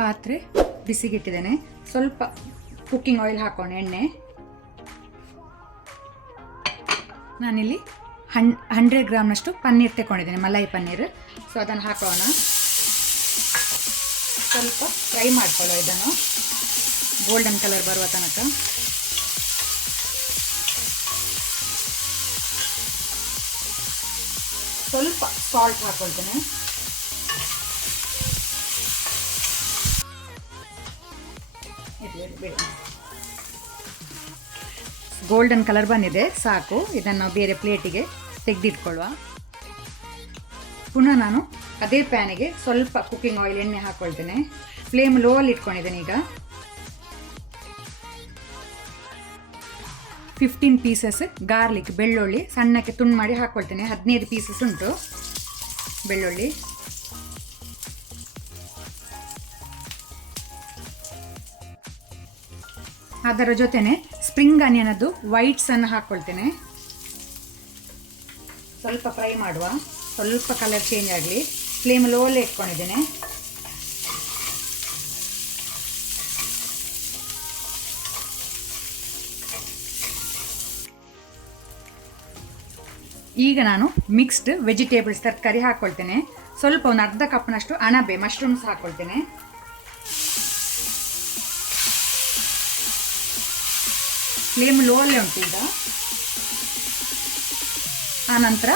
ಪಾತ್ರೆ ಬಿಸಿಗಿಟ್ಟಿದ್ದೇನೆ. ಸ್ವಲ್ಪ cooking oil ಹಾಕೋಣ, ಎಣ್ಣೆ. ನಾನಿಲ್ಲಿ 100 ಗ್ರಾಮ್ನಷ್ಟು ಪನ್ನೀರ್ ತಗೊಂಡಿದ್ದೇನೆ, ಮಲೈ ಪನ್ನೀರ್. ಸೊ ಅದನ್ನು ಹಾಕೋಣ. ಸ್ವಲ್ಪ ಫ್ರೈ ಮಾಡ್ಕೊಳ್ಳೋ ಇದನ್ನು ಗೋಲ್ಡನ್ ಕಲರ್ ಬರುವ ತನಕ. ಸ್ವಲ್ಪ ಸಾಲ್ಟ್ ಹಾಕೊಳ್ತೇನೆ. ಗೋಲ್ಡನ್ ಕಲರ್ ಬಂದಿದೆ, ಸಾಕು. ಇದನ್ನು ನಾವು ಬೇರೆ ಪ್ಲೇಟಿಗೆ ತೆಗೆದಿಟ್ಕೊಳ್ಳುವ. ಪುನಃ ನಾನು ಅದೇ ಪ್ಯಾನಿಗೆ ಸ್ವಲ್ಪ ಕುಕ್ಕಿಂಗ್ ಆಯಿಲ್, ಎಣ್ಣೆ ಹಾಕ್ಕೊಳ್ತೇನೆ. ಫ್ಲೇಮ್ ಲೋ ಅಲ್ಲಿ ಇಟ್ಕೊಂಡಿದ್ದೇನೆ. ಈಗ 15 ಪೀಸಸ್ ಗಾರ್ಲಿಕ್, ಬೆಳ್ಳುಳ್ಳಿ ಸಣ್ಣಕ್ಕೆ ತುಂಡು ಮಾಡಿ ಹಾಕ್ಕೊಳ್ತೇನೆ. 15 ಪೀಸಸ್ ಉಂಟು ಬೆಳ್ಳುಳ್ಳಿ. ಅದರ ಜೊತೆನೆ ಸ್ಪ್ರಿಂಗ್ ಆನಿಯನದ್ದು ವೈಟ್ಸ್ ಅನ್ನು ಹಾಕ್ಕೊಳ್ತೇನೆ. ಸ್ವಲ್ಪ ಫ್ರೈ ಮಾಡುವ, ಸ್ವಲ್ಪ ಕಲರ್ ಚೇಂಜ್ ಆಗಲಿ. ಫ್ಲೇಮ್ ಲೋಲ್ಲೇ ಇಟ್ಕೊಂಡಿದ್ದೇನೆ. ಈಗ ನಾನು ಮಿಕ್ಸ್ಡ್ ವೆಜಿಟೇಬಲ್ಸ್, ತರಕಾರಿ ಹಾಕ್ಕೊಳ್ತೇನೆ. ಸ್ವಲ್ಪ ಒಂದು ಅರ್ಧ ಕಪ್ನಷ್ಟು ಅಣಬೆ, ಮಶ್ರೂಮ್ಸ್ ಹಾಕ್ಕೊಳ್ತೇನೆ. ಫ್ಲೇಮ್ ಲೋ ಅಲ್ಲೇ ಉಂಟು ಈಗ. ಆನಂತರ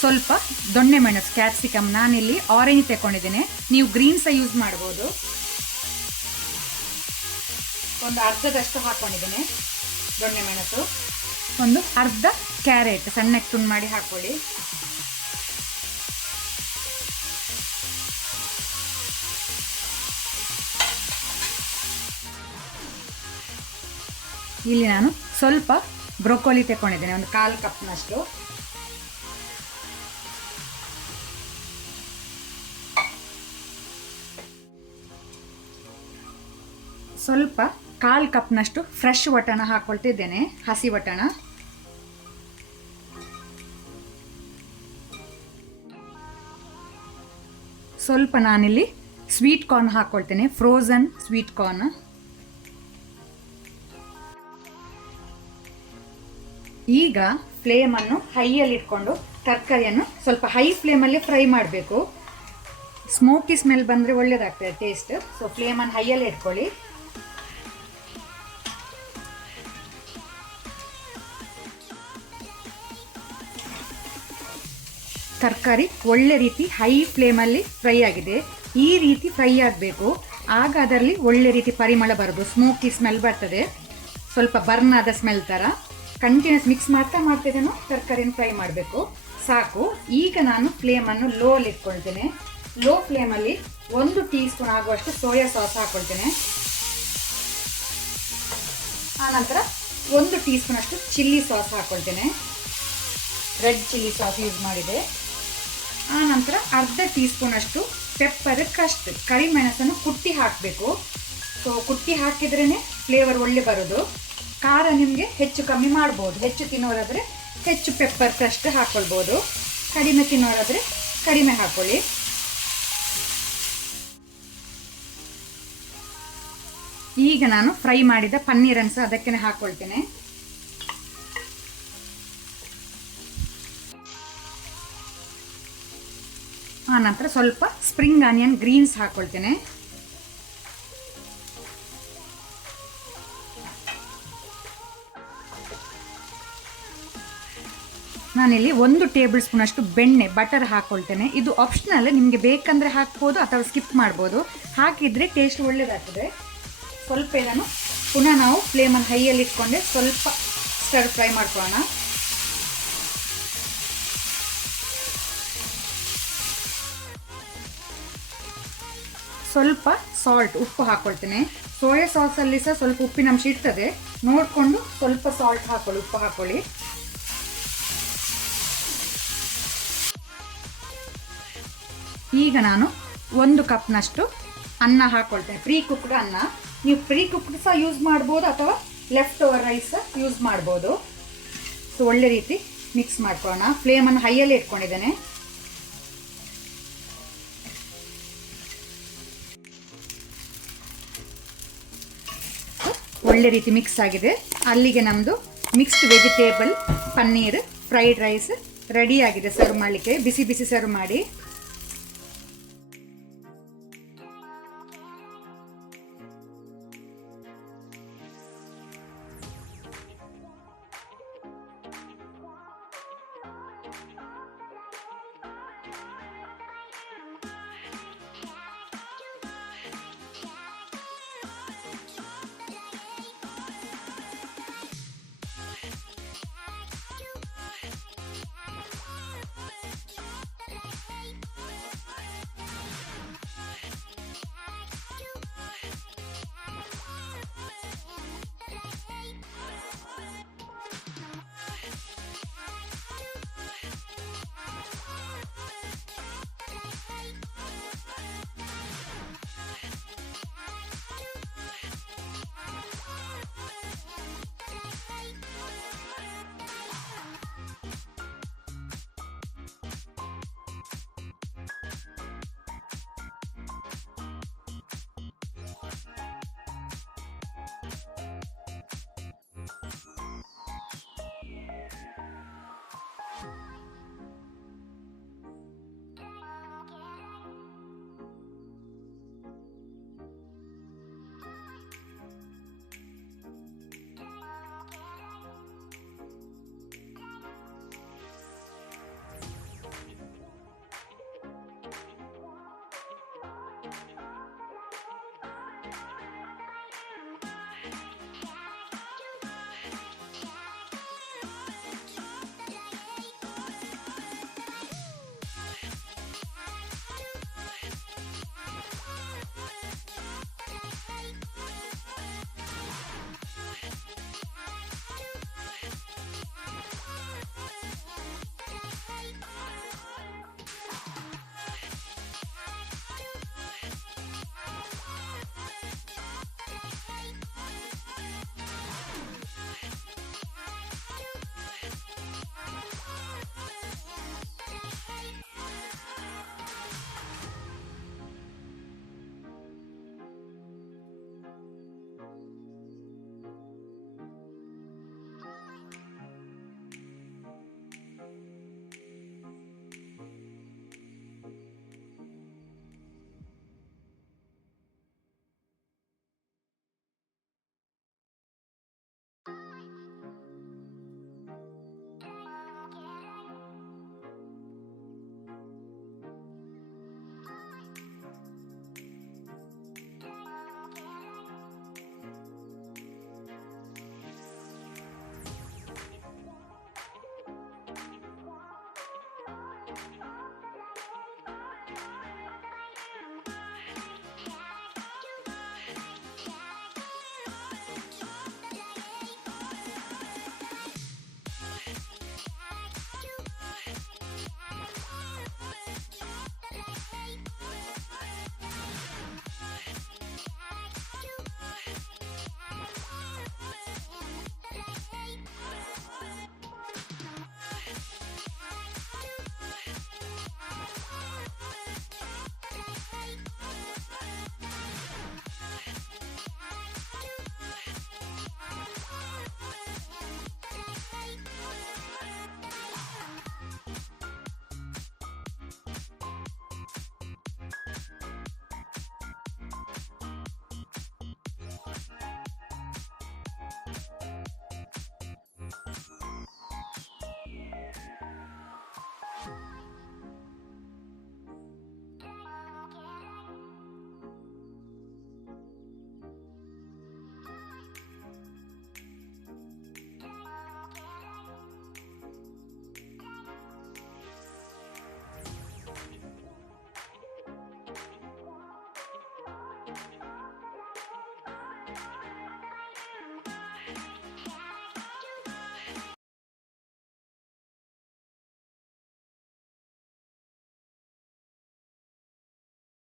ಸ್ವಲ್ಪ ದೊಣ್ಣೆ ಮೆಣಸು, ಕ್ಯಾಪ್ಸಿಕಮ್. ನಾನಿಲ್ಲಿ ಆರೆಂಜ್ ತಗೊಂಡಿದ್ದೇನೆ, ನೀವು ಗ್ರೀನ್ ಸಹ ಯೂಸ್ ಮಾಡ್ಬೋದು. ಒಂದು ಅರ್ಧದಷ್ಟು ಹಾಕ್ಕೊಂಡಿದ್ದೇನೆ ದೊಣ್ಣೆ ಮೆಣಸು. ಒಂದು ಅರ್ಧ ಕ್ಯಾರೆಟ್ ಸಣ್ಣಕ್ಕೆ ತುಂಡು ಮಾಡಿ ಹಾಕ್ಕೊಳ್ಳಿ. ಇಲ್ಲಿ ನಾನು ಸ್ವಲ್ಪ ಬ್ರೊಕೊಲಿ ತಗೊಂಡಿದ್ದೇನೆ, ಒಂದು 1/4 ಕಪ್ನಷ್ಟು. ಸ್ವಲ್ಪ 1/4 ಕಪ್ನಷ್ಟು ಫ್ರೆಶ್ ವಟಾಣ ಹಾಕ್ಕೊಳ್ತಿದ್ದೇನೆ, ಹಸಿ ವಟಾಣ. ಸ್ವಲ್ಪ ನಾನಿಲ್ಲಿ ಸ್ವೀಟ್ ಕಾರ್ನ್ ಹಾಕ್ಕೊಳ್ತೇನೆ, ಫ್ರೋಝನ್ ಸ್ವೀಟ್ ಕಾರ್ನ್. ಈಗ ಫ್ಲೇಮನ್ನು ಹೈಯಲ್ಲಿ ಇಟ್ಕೊಂಡು ತರಕಾರಿಯನ್ನು ಸ್ವಲ್ಪ ಹೈ ಫ್ಲೇಮಲ್ಲಿ ಫ್ರೈ ಮಾಡಬೇಕು. ಸ್ಮೋಕಿ ಸ್ಮೆಲ್ ಬಂದರೆ ಒಳ್ಳೆಯದಾಗ್ತದೆ ಟೇಸ್ಟ್. ಸೊ ಫ್ಲೇಮನ್ನು ಹೈಯಲ್ಲಿ ಇಟ್ಕೊಳ್ಳಿ. ತರಕಾರಿ ಒಳ್ಳೆ ರೀತಿ ಹೈ ಫ್ಲೇಮಲ್ಲಿ ಫ್ರೈ ಆಗಿದೆ. ಈ ರೀತಿ ಫ್ರೈ ಆಗಬೇಕು, ಆಗ ಅದರಲ್ಲಿ ಒಳ್ಳೆ ರೀತಿ ಪರಿಮಳ ಬರೋದು, ಸ್ಮೋಕಿ ಸ್ಮೆಲ್ ಬರ್ತದೆ. ಸ್ವಲ್ಪ ಬರ್ನ್ ಆದ ಸ್ಮೆಲ್ ಥರ. ಕಂಟಿನ್ಯೂಸ್ ಮಿಕ್ಸ್ ಮಾಡ್ತಾ ಇದನ್ನು ತರಕಾರಿಯನ್ನು ಫ್ರೈ ಮಾಡಬೇಕು. ಸಾಕು. ಈಗ ನಾನು ಫ್ಲೇಮನ್ನು ಲೋ ಅಲ್ಲಿ ಇಟ್ಕೊಳ್ತೇನೆ. ಲೋ ಫ್ಲೇಮಲ್ಲಿ 1 ಟೀ ಸ್ಪೂನ್ ಆಗುವಷ್ಟು ಸೋಯಾ ಸಾಸ್ ಹಾಕ್ಕೊಳ್ತೇನೆ. ಆನಂತರ 1 ಟೀ ಸ್ಪೂನ್ ಅಷ್ಟು ಚಿಲ್ಲಿ ಸಾಸ್ ಹಾಕ್ಕೊಳ್ತೇನೆ, ರೆಡ್ ಚಿಲ್ಲಿ ಸಾಸ್ ಯೂಸ್ ಮಾಡಿದೆ. ಆನಂತರ ಅರ್ಧ ಟೀ ಸ್ಪೂನ್ ಅಷ್ಟು ಪೆಪ್ಪರ್ ಕ್ರಸ್ಟ್, ಕರಿಮೆಣಸನ್ನು ಕುಟ್ಟಿ ಹಾಕಬೇಕು. ಸೊ ಕುಟ್ಟಿ ಹಾಕಿದ್ರೇ ಫ್ಲೇವರ್ ಒಳ್ಳೆ ಬರೋದು. ಖಾರ ನಿಮಗೆ ಹೆಚ್ಚು ಕಮ್ಮಿ ಮಾಡ್ಬೋದು. ಹೆಚ್ಚು ತಿನ್ನೋರಾದರೆ ಹೆಚ್ಚು ಪೆಪ್ಪರ್ ಕ್ರಸ್ಟ್ ಹಾಕ್ಕೊಳ್ಬೋದು, ಕಡಿಮೆ ತಿನ್ನೋರಾದರೆ ಕಡಿಮೆ ಹಾಕ್ಕೊಳ್ಳಿ. ಈಗ ನಾನು ಫ್ರೈ ಮಾಡಿದ ಪನ್ನೀರನ್ನು ಸಹ ಅದಕ್ಕೆ ಹಾಕ್ಕೊಳ್ತೇನೆ. ಆನಂತರ ಸ್ವಲ್ಪ ಸ್ಪ್ರಿಂಗ್ ಆನಿಯನ್ ಗ್ರೀನ್ಸ್ ಹಾಕ್ಕೊಳ್ತೇನೆ. ನಾನಿಲ್ಲಿ 1 ಟೇಬಲ್ ಸ್ಪೂನ್ ಅಷ್ಟು ಬೆಣ್ಣೆ, ಬಟರ್ ಹಾಕ್ಕೊಳ್ತೇನೆ. ಇದು ಆಪ್ಷನಲ್, ನಿಮಗೆ ಬೇಕಂದರೆ ಹಾಕ್ಬೋದು ಅಥವಾ ಸ್ಕಿಪ್ ಮಾಡ್ಬೋದು. ಹಾಕಿದರೆ ಟೇಸ್ಟ್ ಒಳ್ಳೆಯದಾಗ್ತದೆ. ಸ್ವಲ್ಪ ಇದನ್ನು ಪುನಃ ನಾವು ಫ್ಲೇಮನ್ನು ಹೈಯಲ್ಲಿ ಇಟ್ಕೊಂಡೆ ಸ್ವಲ್ಪ ಸ್ಟರ್ ಫ್ರೈ ಮಾಡ್ಕೊಳ್ಳೋಣ. ಸ್ವಲ್ಪ ಸಾಲ್ಟ್ ಉಪ್ಪು ಹಾಕ್ಕೊಳ್ತೇನೆ. ಸೋಯಾ ಸಾಸಲ್ಲಿ ಸಹ ಸ್ವಲ್ಪ ಉಪ್ಪಿನಂಶ ಇರ್ತದೆ, ನೋಡಿಕೊಂಡು ಸ್ವಲ್ಪ ಸಾಲ್ಟ್ ಹಾಕೊಳ್ಳಿ, ಉಪ್ಪು ಹಾಕೊಳ್ಳಿ. ಈಗ ನಾನು 1 ಕಪ್ನಷ್ಟು ಅನ್ನ ಹಾಕ್ಕೊಳ್ತೇನೆ, ಪ್ರೀ ಕುಕ್ಡ್ ಅನ್ನ. ನೀವು ಪ್ರೀ ಕುಕ್ಡ್ ಸಹ ಯೂಸ್ ಮಾಡ್ಬೋದು ಅಥವಾ ಲೆಫ್ಟ್ ಓವರ್ ರೈಸ್ ಯೂಸ್ ಮಾಡ್ಬೋದು. ಸೊ ಒಳ್ಳೆ ರೀತಿ ಮಿಕ್ಸ್ ಮಾಡ್ಕೊಳ್ಳೋಣ. ಫ್ಲೇಮನ್ನು ಹೈಯಲ್ಲಿ ಇಟ್ಕೊಂಡಿದ್ದೇನೆ. ಒಳ್ಳೆ ರೀತಿ ಮಿಕ್ಸ್ ಆಗಿದೆ. ಅಲ್ಲಿಗೆ ನಮ್ಮದು mixed vegetable paneer fried rice ready ಆಗಿದೆ ಸರ್ವ್ ಮಾಡಲಿಕ್ಕೆ. ಬಿಸಿ ಬಿಸಿ ಸರ್ವ್ ಮಾಡಿ.